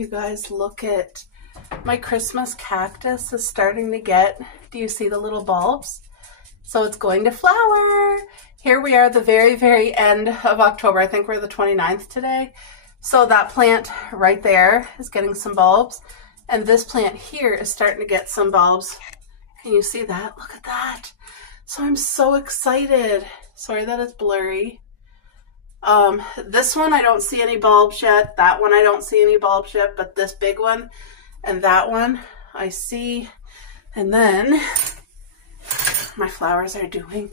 You guys, look at my Christmas cactus is starting to get, do you see the little bulbs? So it's going to flower. Here we are, the very, very end of October. I think we're the 29th today. So that plant right there is getting some bulbs. And this plant here is starting to get some bulbs. Can you see that? Look at that. So I'm so excited. Sorry that it's blurry. This one I don't see any bulbs yet. That one I don't see any bulbs yet, but this big one and that one I see. And then my flowers are doing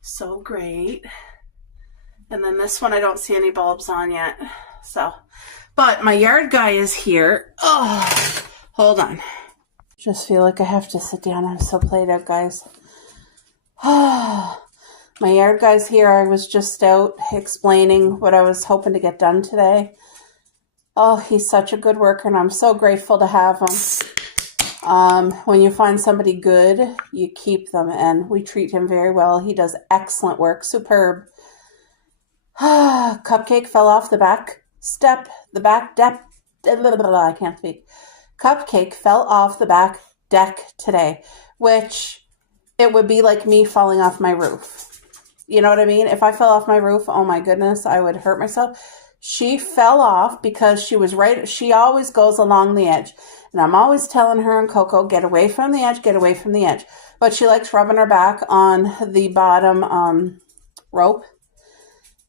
so great. And then this one I don't see any bulbs on yet. So, but my yard guy is here. Oh, hold on. Just feel like I have to sit down. I'm so played out, guys. Oh. My yard guy's here. I was just out explaining what I was hoping to get done today. Oh, he's such a good worker, and I'm so grateful to have him. When you find somebody good, you keep them, and we treat him very well. He does excellent work. Superb. Cupcake fell off the back step. I can't speak. Cupcake fell off the back deck today, which it would be like me falling off my roof. You know what I mean? If I fell off my roof, oh my goodness, I would hurt myself. She fell off because she was right. She always goes along the edge. And I'm always telling her and Coco, get away from the edge, get away from the edge. But she likes rubbing her back on the bottom rope.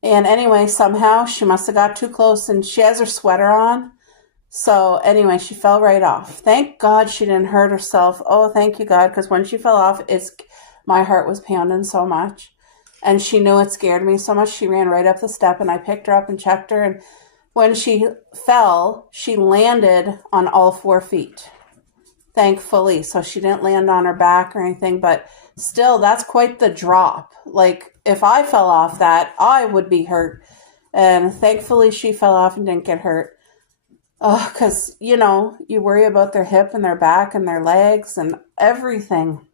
And anyway, somehow she must have got too close and she has her sweater on. So anyway, she fell right off. Thank God she didn't hurt herself. Oh, thank you, God, because when she fell off, my heart was pounding so much. And she knew it scared me so much. She ran right up the step and I picked her up and checked her. And when she fell, she landed on all 4 feet, thankfully. So she didn't land on her back or anything, but still, that's quite the drop. Like if I fell off that, I would be hurt. And thankfully she fell off and didn't get hurt. Oh, because, you know, you worry about their hip and their back and their legs and everything.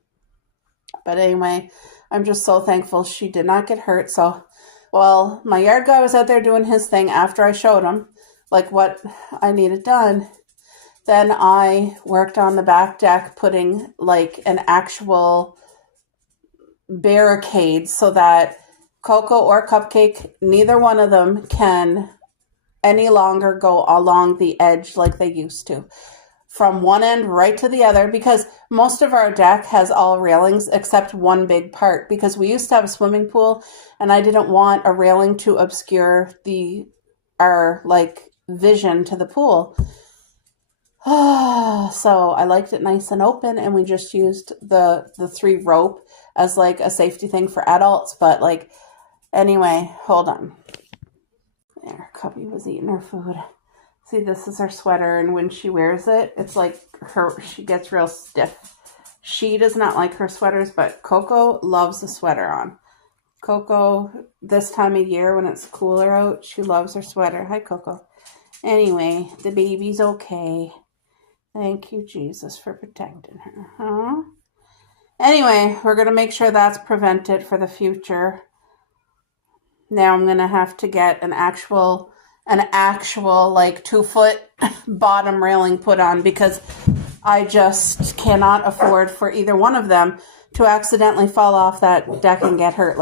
But anyway, I'm just so thankful she did not get hurt. So, well, my yard guy was out there doing his thing after I showed him, like, what I needed done. Then I worked on the back deck, putting, like, an actual barricade so that Coco or Cupcake, neither one of them can any longer go along the edge like they used to. From one end right to the other, because most of our deck has all railings except one big part, because we used to have a swimming pool and I didn't want a railing to obscure our vision to the pool. So I liked it nice and open, and we just used the 3 rope as like a safety thing for adults. But anyway, hold on. There, Cubby was eating her food. See, this is her sweater, and when she wears it, it's like she gets real stiff. She does not like her sweaters, but Coco loves a sweater on. Coco, this time of year when it's cooler out, she loves her sweater. Hi, Coco. Anyway, the baby's okay. Thank you, Jesus, for protecting her. Huh? Anyway, we're going to make sure that's prevented for the future. Now I'm going to have to get an actual 2-foot bottom railing put on, because I just cannot afford for either one of them to accidentally fall off that deck and get hurt.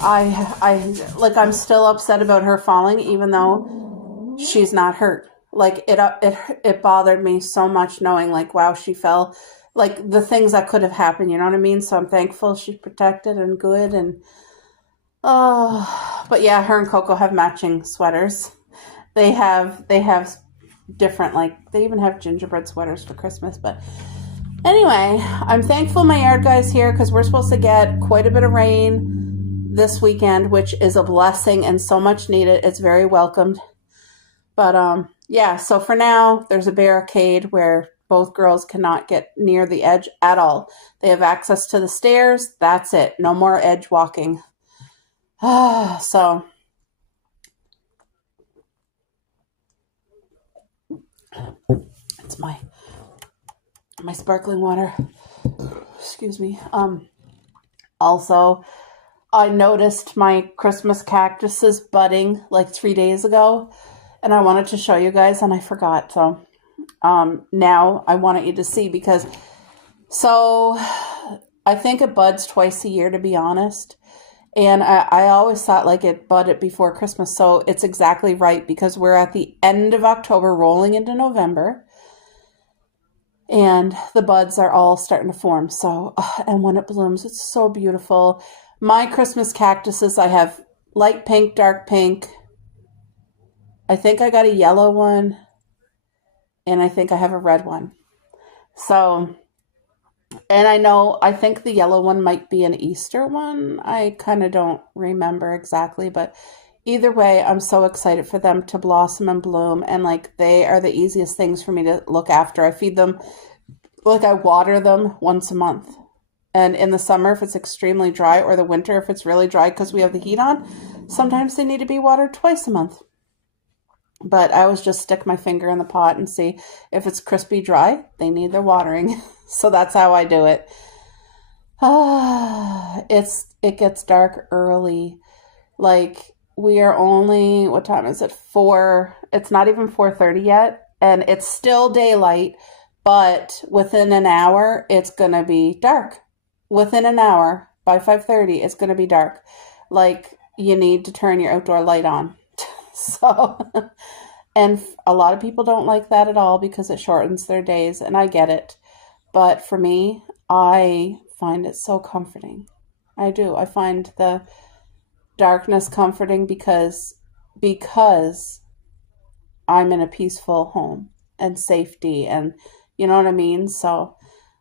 I'm still upset about her falling, even though she's not hurt. It bothered me so much knowing wow, she fell, the things that could have happened, you know what I mean? So I'm thankful she's protected and good. And but yeah, her and Coco have matching sweaters. They have different, they even have gingerbread sweaters for Christmas. But anyway, I'm thankful my yard guy's here, because we're supposed to get quite a bit of rain this weekend, which is a blessing and so much needed. It's very welcomed. But yeah, so for now, there's a barricade where both girls cannot get near the edge at all. They have access to the stairs. That's it. No more edge walking. So it's my sparkling water. Excuse me. Also, I noticed my Christmas cactuses budding 3 days ago, and I wanted to show you guys and I forgot. So now I wanted you to see because so I think it buds twice a year, to be honest. And I always thought like it budded before Christmas. So it's exactly right because we're at the end of October rolling into November. And the buds are all starting to form. So, and when it blooms, it's so beautiful. My Christmas cactuses, I have light pink, dark pink. I think I got a yellow one. And I think I have a red one. So, and I think the yellow one might be an Easter one. I kind of don't remember exactly, but either way, I'm so excited for them to blossom and bloom. And like, they are the easiest things for me to look after. I feed them, like I water them once a month. And in the summer, if it's extremely dry, or the winter, if it's really dry because we have the heat on, sometimes they need to be watered twice a month. But I always just stick my finger in the pot and see if it's crispy dry, they need their watering. So that's how I do it. It gets dark early. Like we are only, what time is it? 4. It's not even 4:30 yet. And it's still daylight, but within an hour, it's going to be dark. Within an hour, by 5:30, it's going to be dark. Like you need to turn your outdoor light on. So, and a lot of people don't like that at all because it shortens their days, and I get it. But for me, I find it so comforting. I do. I find the darkness comforting because I'm in a peaceful home and safety, and you know what I mean? So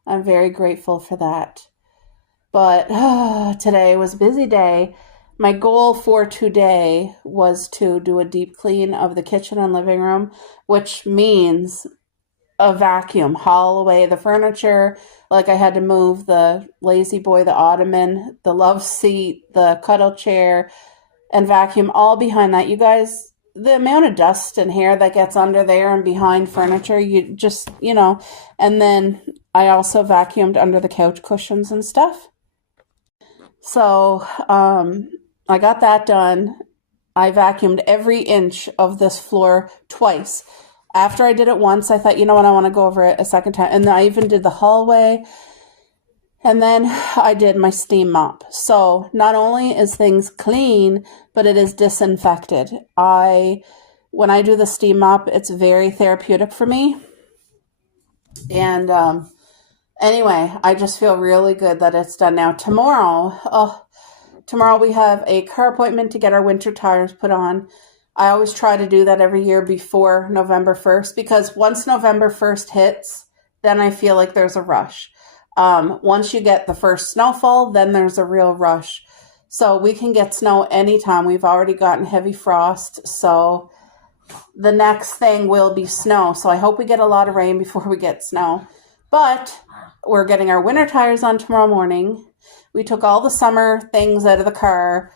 I'm very grateful for that. But today was a busy day. My goal for today was to do a deep clean of the kitchen and living room, which means a vacuum, haul away the furniture. Like I had to move the lazy boy, the ottoman, the love seat, the cuddle chair, and vacuum all behind that. You guys, the amount of dust and hair that gets under there and behind furniture, you just, and then I also vacuumed under the couch cushions and stuff. So, I got that done. I vacuumed every inch of this floor twice. After I did it once, I thought, you know what, I want to go over it a second time. And then I even did the hallway. And then I did my steam mop. So not only is things clean, but it is disinfected. When I do the steam mop, it's very therapeutic for me. And anyway, I just feel really good that it's done now. Tomorrow we have a car appointment to get our winter tires put on. I always try to do that every year before November 1st because once November 1st hits, then I feel like there's a rush. Once you get the first snowfall, then there's a real rush. So we can get snow anytime. We've already gotten heavy frost. So the next thing will be snow. So I hope we get a lot of rain before we get snow. But we're getting our winter tires on tomorrow morning. We took all the summer things out of the car.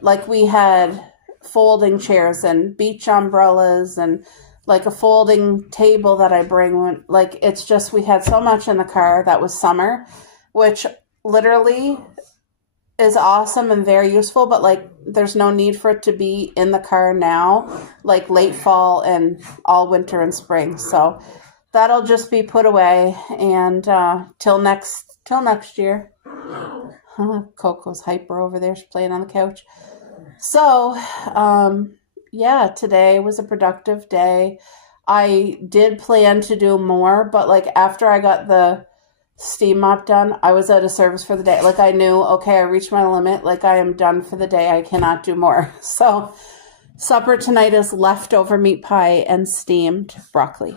Like we had folding chairs and beach umbrellas and like a folding table that I bring. Like it's just, we had so much in the car that was summer, which literally is awesome and very useful, but like there's no need for it to be in the car now, like late fall and all winter and spring. So that'll just be put away and till next year. Coco's hyper over there. She's playing on the couch. So, yeah, today was a productive day. I did plan to do more, but like after I got the steam mop done, I was out of service for the day. Like I knew, okay, I reached my limit. Like I am done for the day. I cannot do more. So supper tonight is leftover meat pie and steamed broccoli.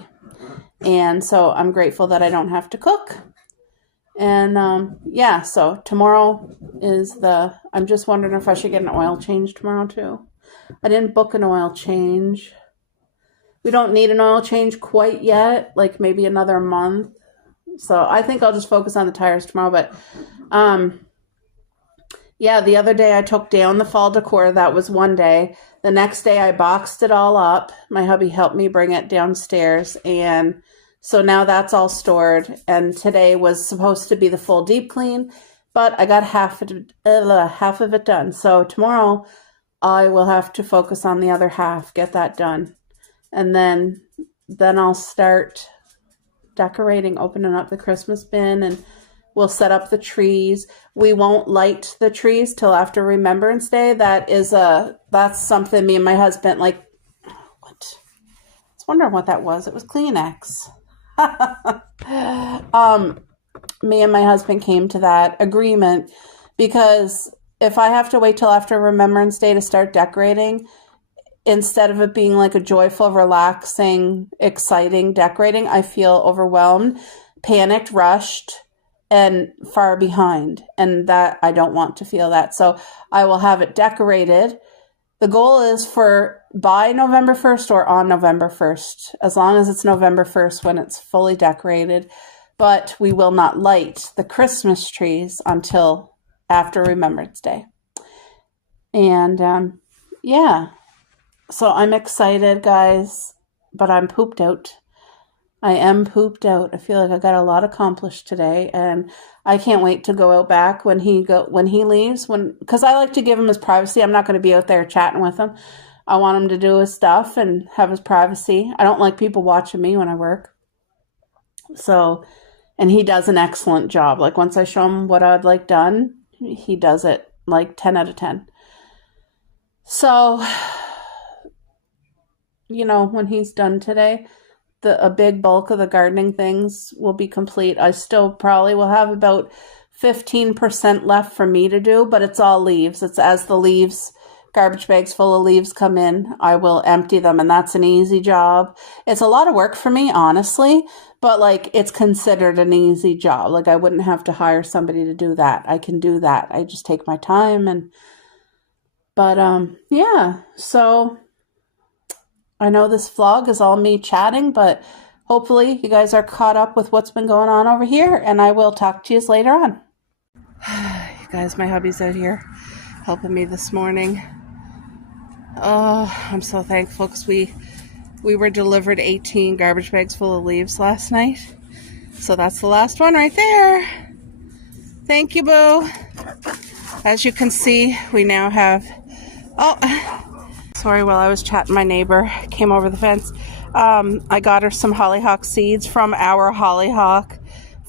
And so I'm grateful that I don't have to cook. And yeah, so tomorrow is I'm just wondering if I should get an oil change tomorrow too. I didn't book an oil change. We don't need an oil change quite yet, like maybe another month. So I think I'll just focus on the tires tomorrow. But yeah, the other day I took down the fall decor. That was one day. The next day I boxed it all up. My hubby helped me bring it downstairs, and so now that's all stored. And today was supposed to be the full deep clean, but I got half of it done. So tomorrow I will have to focus on the other half, get that done. And then I'll start decorating, opening up the Christmas bin, and we'll set up the trees. We won't light the trees till after Remembrance Day. That's something me and my husband, like, what? I was wondering what that was. It was Kleenex. Me and my husband came to that agreement because if I have to wait till after Remembrance Day to start decorating, instead of it being like a joyful, relaxing, exciting decorating, I feel overwhelmed, panicked, rushed, and far behind. And that I don't want to feel that. So I will have it decorated. The goal is for by November 1st or on November 1st, as long as it's November 1st when it's fully decorated. But we will not light the Christmas trees until after Remembrance Day. And yeah. So I'm excited, guys, but I'm pooped out. I am pooped out. I feel like I got a lot accomplished today, and I can't wait to go out back when he leaves. Because I like to give him his privacy. I'm not going to be out there chatting with him. I want him to do his stuff and have his privacy. I don't like people watching me when I work. So, and he does an excellent job. Like once I show him what I'd like done, he does it like 10 out of 10. So, you know, when he's done today, a big bulk of the gardening things will be complete. I still probably will have about 15% left for me to do, but it's all leaves. It's as the garbage bags full of leaves come in, I will empty them, and that's an easy job. It's a lot of work for me, honestly, but like it's considered an easy job. Like I wouldn't have to hire somebody to do that. I can do that. I just take my time yeah, so I know this vlog is all me chatting, but hopefully you guys are caught up with what's been going on over here, and I will talk to you later on. You guys, my hubby's out here helping me this morning. Oh, I'm so thankful because we were delivered 18 garbage bags full of leaves last night. So that's the last one right there. Thank you, boo. As you can see, we now have... Oh, sorry, while I was chatting, my neighbor came over the fence. I got her some hollyhock seeds from our hollyhock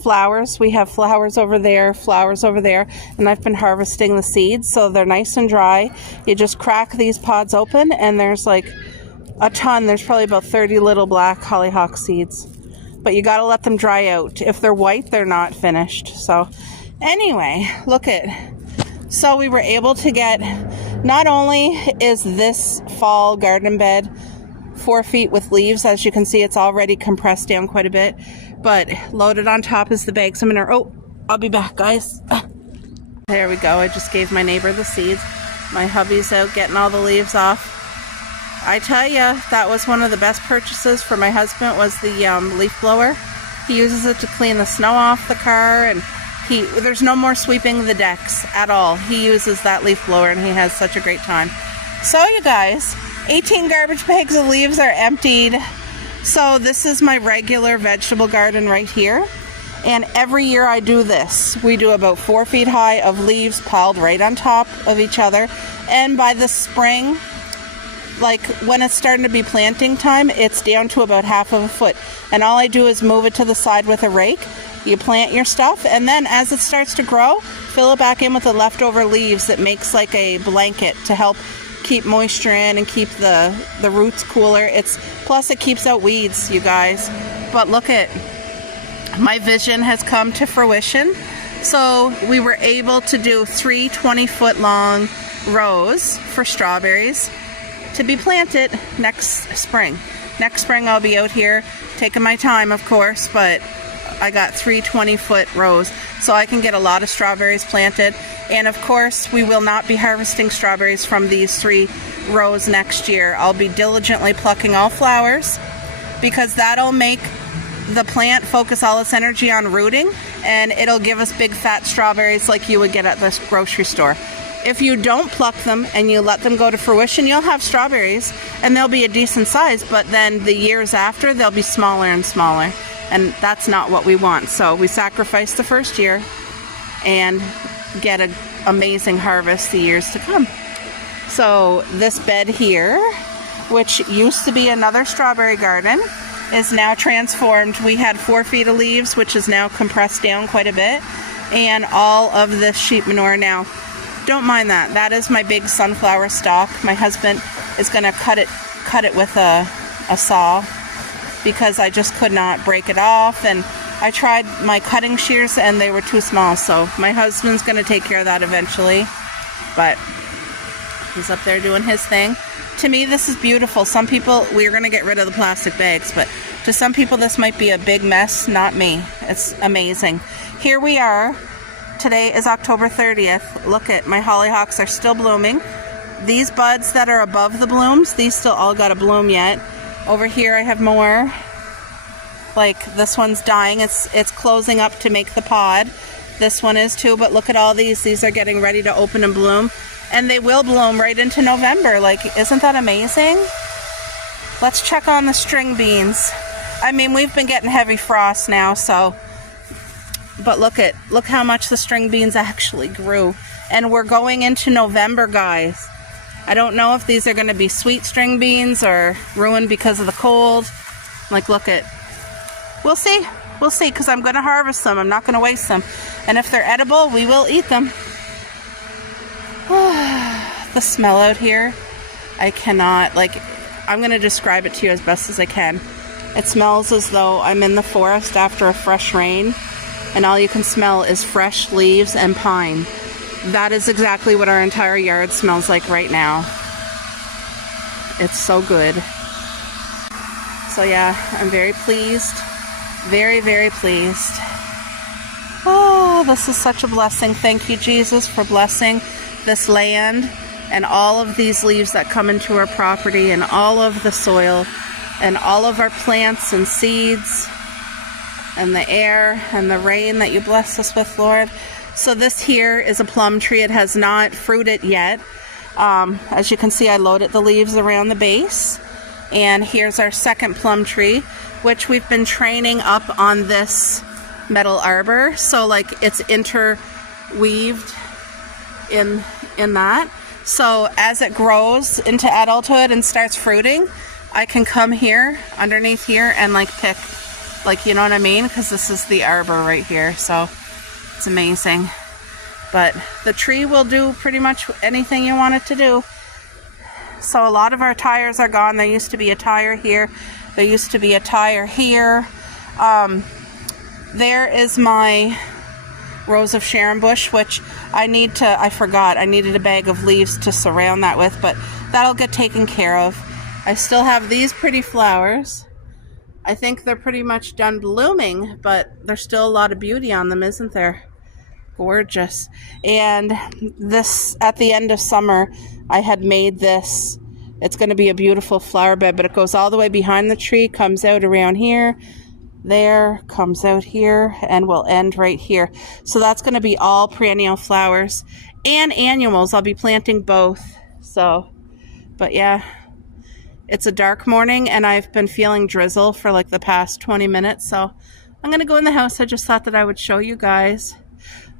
flowers. We have flowers over there, and I've been harvesting the seeds, so they're nice and dry. You just crack these pods open, and there's like a ton. There's probably about 30 little black hollyhock seeds, but you got to let them dry out. If they're white, they're not finished. So anyway, so we were able to get... Not only is this fall garden bed 4 feet with leaves, as you can see, it's already compressed down quite a bit, but loaded on top is the bags. I'll be back, guys. There we go. I just gave my neighbor the seeds. My hubby's out getting all the leaves off. I tell you, that was one of the best purchases for my husband, was the leaf blower. He uses it to clean the snow off the car, and there's no more sweeping the decks at all. He uses that leaf blower, and he has such a great time. So you guys, 18 garbage bags of leaves are emptied. So this is my regular vegetable garden right here. And every year I do this. We do about 4 feet high of leaves piled right on top of each other. And by the spring, like when it's starting to be planting time, it's down to about half of a foot. And all I do is move it to the side with a rake. You plant your stuff, and then as it starts to grow, fill it back in with the leftover leaves. That makes like a blanket to help keep moisture in and keep the roots cooler. Plus it keeps out weeds, you guys. But look at, my vision has come to fruition. So we were able to do 3 20-foot long rows for strawberries to be planted next spring. Next spring I'll be out here taking my time, of course, but I got 3 20-foot rows, so I can get a lot of strawberries planted. And of course, we will not be harvesting strawberries from these 3 rows next year. I'll be diligently plucking all flowers, because that'll make the plant focus all its energy on rooting, and it'll give us big fat strawberries like you would get at this grocery store. If you don't pluck them and you let them go to fruition, you'll have strawberries, and they'll be a decent size, but then the years after, they'll be smaller and smaller. And that's not what we want. So we sacrifice the first year and get an amazing harvest the years to come. So this bed here, which used to be another strawberry garden, is now transformed. We had 4 feet of leaves, which is now compressed down quite a bit, and all of this sheep manure now. Don't mind that. That is my big sunflower stalk. My husband is going to cut it with a saw because I just could not break it off, and I tried my cutting shears and they were too small, so my husband's going to take care of that eventually, but he's up there doing his thing. To me, this is beautiful. Some people, we're going to get rid of the plastic bags, but to some people this might be a big mess. Not me. It's amazing. Here we are. Today is October 30th. Look at my hollyhocks are still blooming. These buds that are above the blooms, these still all got a bloom yet. Over here I have more. Like this one's dying. It's closing up to make the pod. This one is too, but look at all these. These are getting ready to open and bloom. And they will bloom right into November. Like, isn't that amazing? Let's check on the string beans. I mean, we've been getting heavy frost now, so. But look how much the string beans actually grew. And we're going into November, guys. I don't know if these are going to be sweet string beans or ruined because of the cold. Like, we'll see. We'll see, because I'm going to harvest them. I'm not going to waste them. And if they're edible, we will eat them. The smell out here, I cannot, I'm going to describe it to you as best as I can. It smells as though I'm in the forest after a fresh rain, and all you can smell is fresh leaves and pine. That is exactly what our entire yard smells like right now. It's so good. So yeah, I'm very pleased. Very, very pleased. Oh, this is such a blessing. Thank you, Jesus, for blessing this land and all of these leaves that come into our property and all of the soil and all of our plants and seeds and the air and the rain that you bless us with, Lord. So this here is a plum tree. It has not fruited yet. As you can see, I loaded the leaves around the base. And here's our second plum tree, which we've been training up on this metal arbor. So it's interweaved in that. So as it grows into adulthood and starts fruiting, I can come here underneath here and pick, you know what I mean, because this is the arbor right here. So it's amazing. But the tree will do pretty much anything you want it to do. So a lot of our tires are gone. There used to be a tire here, there used to be a tire here. There is my Rose of Sharon bush, which I forgot I needed a bag of leaves to surround that with, but that'll get taken care of. I still have these pretty flowers. I think they're pretty much done blooming, but there's still a lot of beauty on them, isn't there? Gorgeous. And this, at the end of summer, I had made this. It's going to be a beautiful flower bed, but it goes all the way behind the tree, comes out around here, there, comes out here, and will end right here. So that's going to be all perennial flowers and annuals. I'll be planting both. So, but yeah, it's a dark morning and I've been feeling drizzle for the past 20 minutes. So I'm going to go in the house. I just thought that I would show you guys.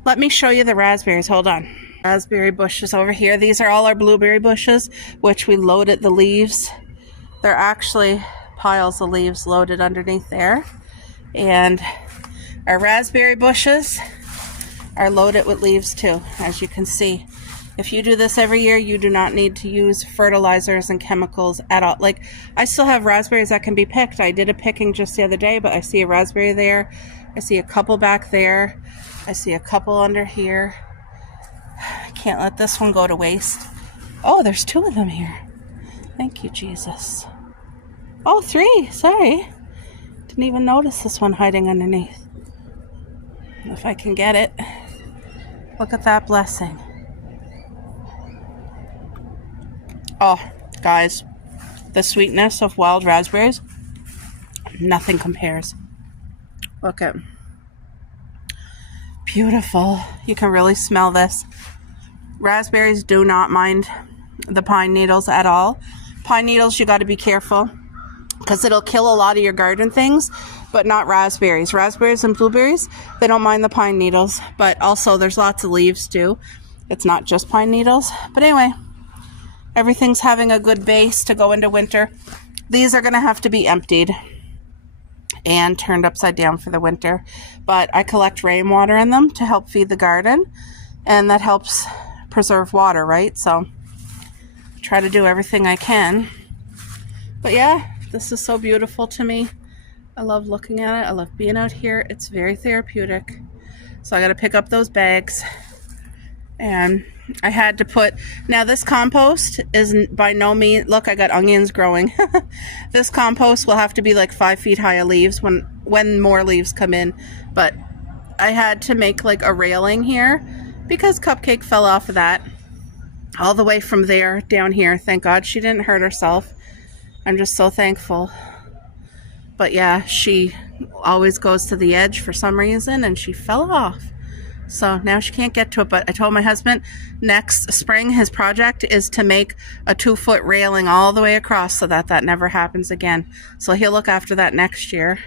Let me show you the raspberries. Hold on. Raspberry bushes over here. These are all our blueberry bushes, which we loaded the leaves. They're actually piles of leaves loaded underneath there. And our raspberry bushes are loaded with leaves too, as you can see. If you do this every year, you do not need to use fertilizers and chemicals at all. I still have raspberries that can be picked. I did a picking just the other day, but I see a raspberry there. I see a couple back there. I see a couple under here. I can't let this one go to waste. Oh, there's 2 of them here. Thank you, Jesus. Oh, 3. Sorry. Didn't even notice this one hiding underneath. If I can get it. Look at that blessing. Oh, guys, the sweetness of wild raspberries, nothing compares. Look at, beautiful. You can really smell this. Raspberries do not mind the pine needles at all. Pine needles, you got to be careful because it'll kill a lot of your garden things, but not raspberries. Raspberries and blueberries, they don't mind the pine needles, but also there's lots of leaves too. It's not just pine needles. But anyway, Everything's having a good base to go into winter. These are going to have to be emptied and turned upside down for the winter. But I collect rainwater in them to help feed the garden, and that helps preserve water, right? So try to do everything I can. But yeah, this is so beautiful to me. I love looking at it. I love being out here. It's very therapeutic. So I got to pick up those bags. And I had to put, now this compost is by no means, look, I got onions growing. This compost will have to be like 5 feet high of leaves when more leaves come in. But I had to make like a railing here because Cupcake fell off of that all the way from there down here. Thank God she didn't hurt herself. I'm just so thankful. But yeah, she always goes to the edge for some reason and she fell off. So now she can't get to it, but I told my husband next spring his project is to make a 2-foot railing all the way across so that that never happens again. So he'll look after that next year.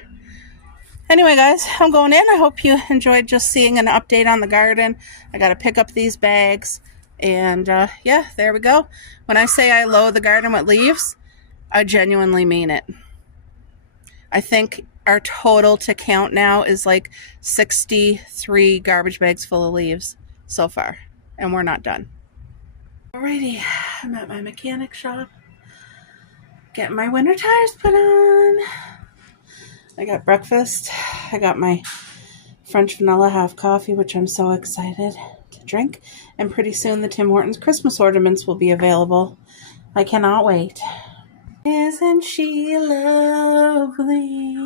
Anyway, guys, I'm going in. I hope you enjoyed just seeing an update on the garden. I got to pick up these bags. And yeah, there we go. When I say I load the garden with leaves, I genuinely mean it. I think our total to count now is like 63 garbage bags full of leaves so far. And we're not done. Alrighty, I'm at my mechanic shop. Getting my winter tires put on. I got breakfast. I got my French vanilla half coffee, which I'm so excited to drink. And pretty soon the Tim Hortons Christmas ornaments will be available. I cannot wait. Isn't she lovely?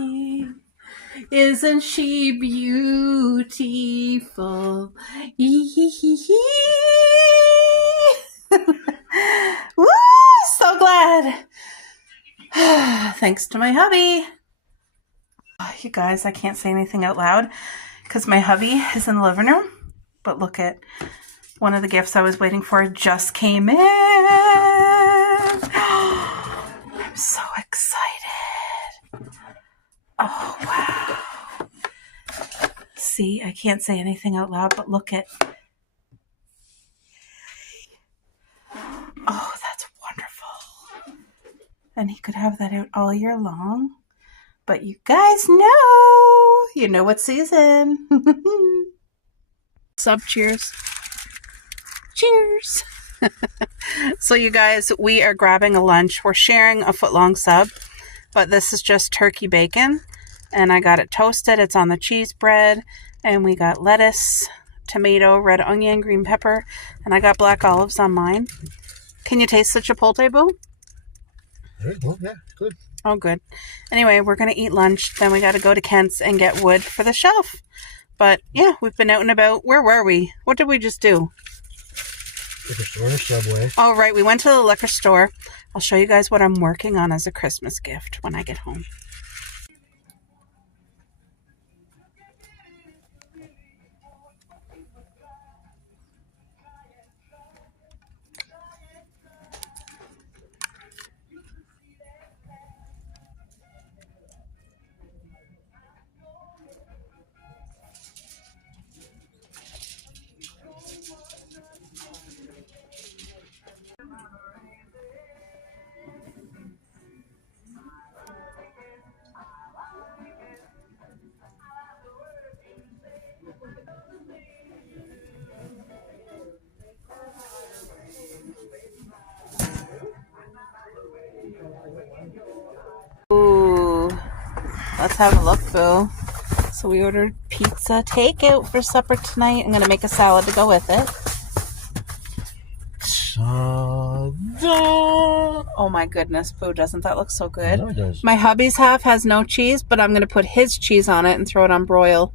Isn't she beautiful? Woo! So glad. Thanks to my hubby. You guys, I can't say anything out loud because my hubby is in the living room. But look at one of the gifts I was waiting for just came in. I'm so excited. Oh, wow. See, I can't say anything out loud, but look at. Oh, that's wonderful. And he could have that out all year long. But you guys know, you know what season. Sub cheers. Cheers. So you guys, we are grabbing a lunch. We're sharing a foot-long sub, but this is just turkey bacon. And I got it toasted. It's on the cheese bread. And we got lettuce, tomato, red onion, green pepper. And I got black olives on mine. Can you taste the chipotle, boo? Well, yeah, good. Oh, good. Anyway, we're going to eat lunch. Then we got to go to Kent's and get wood for the shelf. But yeah, we've been out and about. Where were we? What did we just do? Liquor store, Subway. Oh, right. We went to the liquor store. I'll show you guys what I'm working on as a Christmas gift when I get home. Ooh, let's have a look, boo. So we ordered pizza takeout for supper tonight. I'm going to make a salad to go with it. Oh my goodness, boo, doesn't that look so good? No, it does. My hubby's half has no cheese, but I'm going to put his cheese on it and throw it on broil.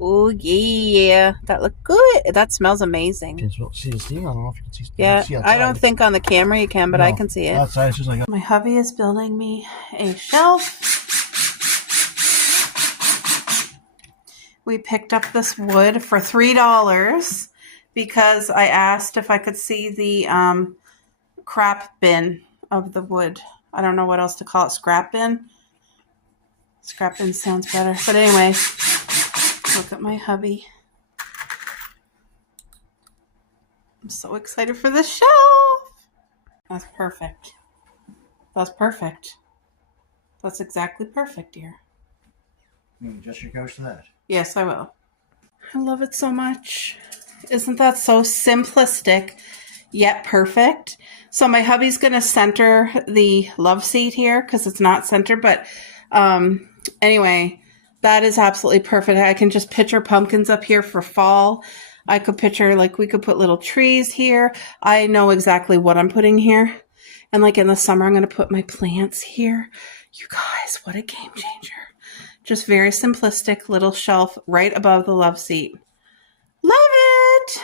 Ooh, yeah. That looked good. That smells amazing. Can you see the steam? I don't know if you can see. Yeah, see I don't think on the camera you can, but No, I can see it. Outside, it's just like. My hubby is building me a shelf. We picked up this wood for $3 because I asked if I could see the crap bin of the wood. I don't know what else to call it. Scrap bin? Scrap bin sounds better. But anyway, look at my hubby. I'm so excited for the shelf. That's perfect. That's perfect. That's exactly perfect, dear. You can adjust your couch to that. Yes, I will. I love it so much. Isn't that so simplistic yet perfect? So my hubby's going to center the love seat here because it's not centered. But anyway, that is absolutely perfect. I can just picture pumpkins up here for fall. I could picture, like, we could put little trees here. I know exactly what I'm putting here. And like in the summer, I'm going to put my plants here. You guys, what a game changer. Just very simplistic little shelf right above the love seat. Love it!